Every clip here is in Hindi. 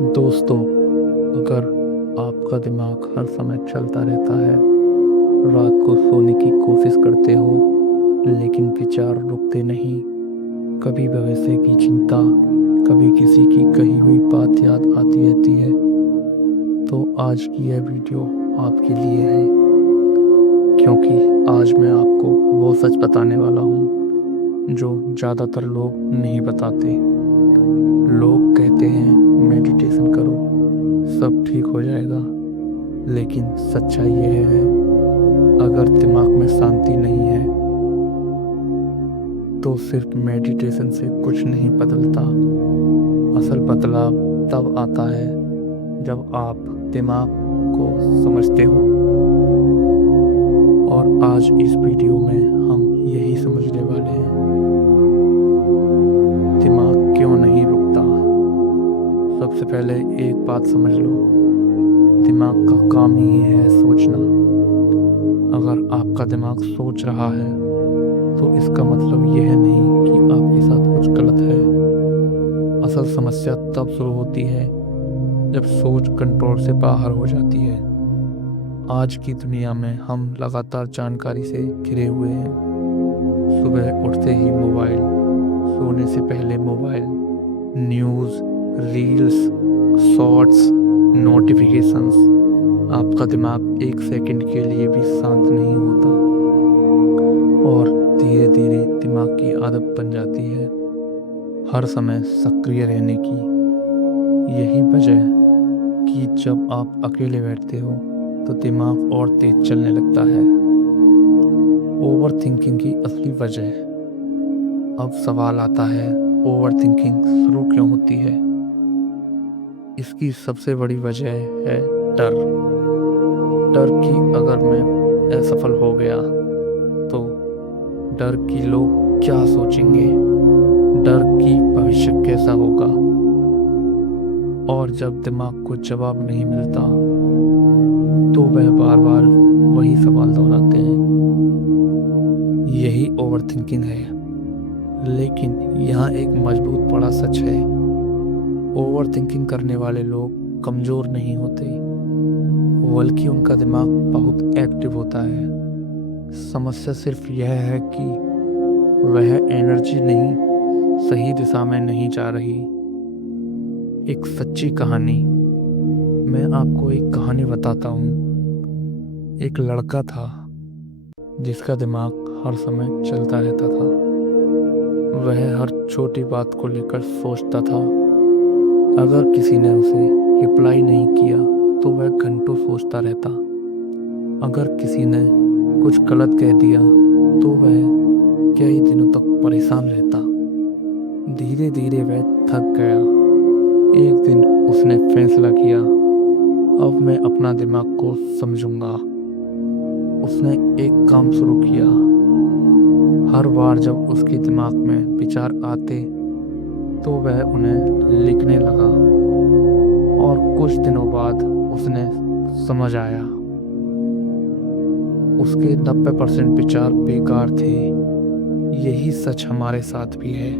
दोस्तों, अगर आपका दिमाग हर समय चलता रहता है, रात को सोने की कोशिश करते हो, लेकिन विचार रुकते नहीं, कभी भविष्य की चिंता, कभी किसी की कही हुई बात याद आती रहती है, तो आज की यह वीडियो आपके लिए है, क्योंकि आज मैं आपको वो सच बताने वाला हूँ जो ज़्यादातर लोग नहीं बताते। लोग कहते हैं मेडिटेशन करो, सब ठीक हो जाएगा, लेकिन सच्चाई यह है, अगर दिमाग में शांति नहीं है तो सिर्फ मेडिटेशन से कुछ नहीं बदलता। असल बदलाव तब आता है जब आप दिमाग को समझते हो। और आज इस वीडियो में हम यही समझने वाले हैं, दिमाग क्यों नहीं रुकता। सबसे पहले एक बात समझ लो, दिमाग का काम ही है सोचना। अगर आपका दिमाग सोच रहा है तो इसका मतलब यह नहीं कि आपके साथ कुछ गलत है। असल समस्या तब शुरू होती है जब सोच कंट्रोल से बाहर हो जाती है। आज की दुनिया में हम लगातार जानकारी से घिरे हुए हैं। सुबह उठते ही मोबाइल, सोने से पहले mobile, news, reels, shorts, notifications. आपका दिमाग एक सेकंड के लिए भी शांत नहीं होता और धीरे धीरे दिमाग की आदत बन जाती है हर समय सक्रिय रहने की। यही वजह कि जब आप अकेले बैठते हो तो दिमाग और तेज चलने लगता है। ओवर थिंकिंग की असली वजह। अब सवाल आता है, ओवर थिंकिंग शुरू क्यों होती है? इसकी सबसे बड़ी वजह है डर। डर कि अगर मैं असफल हो गया तो, डर कि लोग क्या सोचेंगे, डर कि भविष्य कैसा होगा। और जब दिमाग को जवाब नहीं मिलता तो वह बार बार वही सवाल दोहराते हैं। यही ओवर थिंकिंग है। लेकिन यहाँ एक मजबूत बड़ा सच है, ओवर थिंकिंग करने वाले लोग कमज़ोर नहीं होते, बल्कि उनका दिमाग बहुत एक्टिव होता है। समस्या सिर्फ यह है कि वह एनर्जी नहीं, सही दिशा में नहीं जा रही। एक सच्ची कहानी, मैं आपको एक कहानी बताता हूँ। एक लड़का था जिसका दिमाग हर समय चलता रहता था। वह हर छोटी बात को लेकर सोचता था। अगर किसी ने उसे रिप्लाई नहीं किया तो वह घंटों सोचता रहता। अगर किसी ने कुछ गलत कह दिया तो वह कई दिनों तक परेशान रहता। धीरे धीरे वह थक गया। एक दिन उसने फैसला किया, अब मैं अपना दिमाग को समझूंगा। उसने एक काम शुरू किया। हर बार जब उसके दिमाग में विचार आते तो वह उन्हें लिखने लगा। और कुछ दिनों बाद उसने समझ आया, उसके 90% विचार बेकार थे। यही सच हमारे साथ भी है।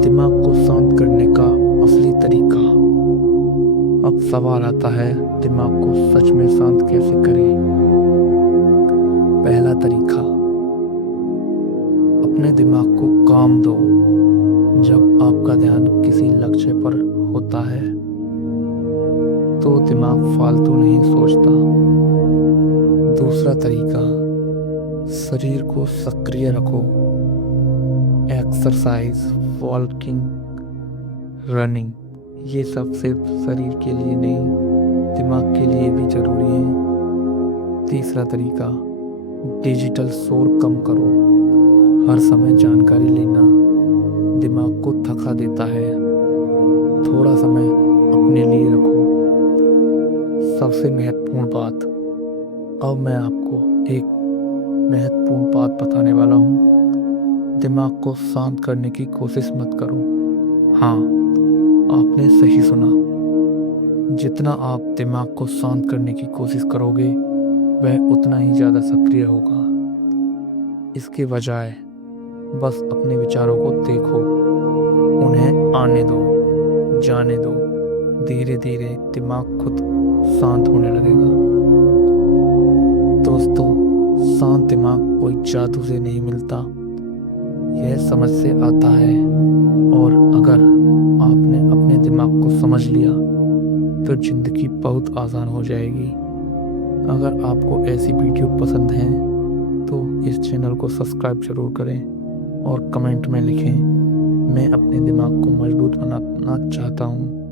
दिमाग को शांत करने का असली तरीका। अब सवाल आता है, दिमाग को सच में शांत कैसे करें? पहला तरीका, अपने दिमाग को काम दो। जब आपका ध्यान किसी लक्ष्य पर होता है तो दिमाग फालतू नहीं सोचता। दूसरा तरीका, शरीर को सक्रिय रखो। एक्सरसाइज, वॉकिंग, रनिंग, ये सब सिर्फ शरीर के लिए नहीं, दिमाग के लिए भी जरूरी है। तीसरा तरीका, डिजिटल शोर कम करो। हर समय जानकारी लेना दिमाग को थका देता है। थोड़ा समय अपने लिए रखो। सबसे महत्वपूर्ण बात, अब मैं आपको एक महत्वपूर्ण बात बताने वाला हूँ। दिमाग को शांत करने की कोशिश मत करो। हाँ, आपने सही सुना। जितना आप दिमाग को शांत करने की कोशिश करोगे वह उतना ही ज़्यादा सक्रिय होगा। इसके बजाय बस अपने विचारों को देखो, उन्हें आने दो। जाने दो, धीरे धीरे दिमाग खुद शांत होने लगेगा। दोस्तों, शांत दिमाग कोई जादू से नहीं मिलता, यह समझ से आता है। और अगर आपने अपने दिमाग को समझ लिया तो जिंदगी बहुत आसान हो जाएगी। अगर आपको ऐसी वीडियो पसंद है तो इस चैनल को सब्सक्राइब जरूर करें और कमेंट में लिखें, मैं अपने दिमाग को मजबूत बनाना चाहता हूँ।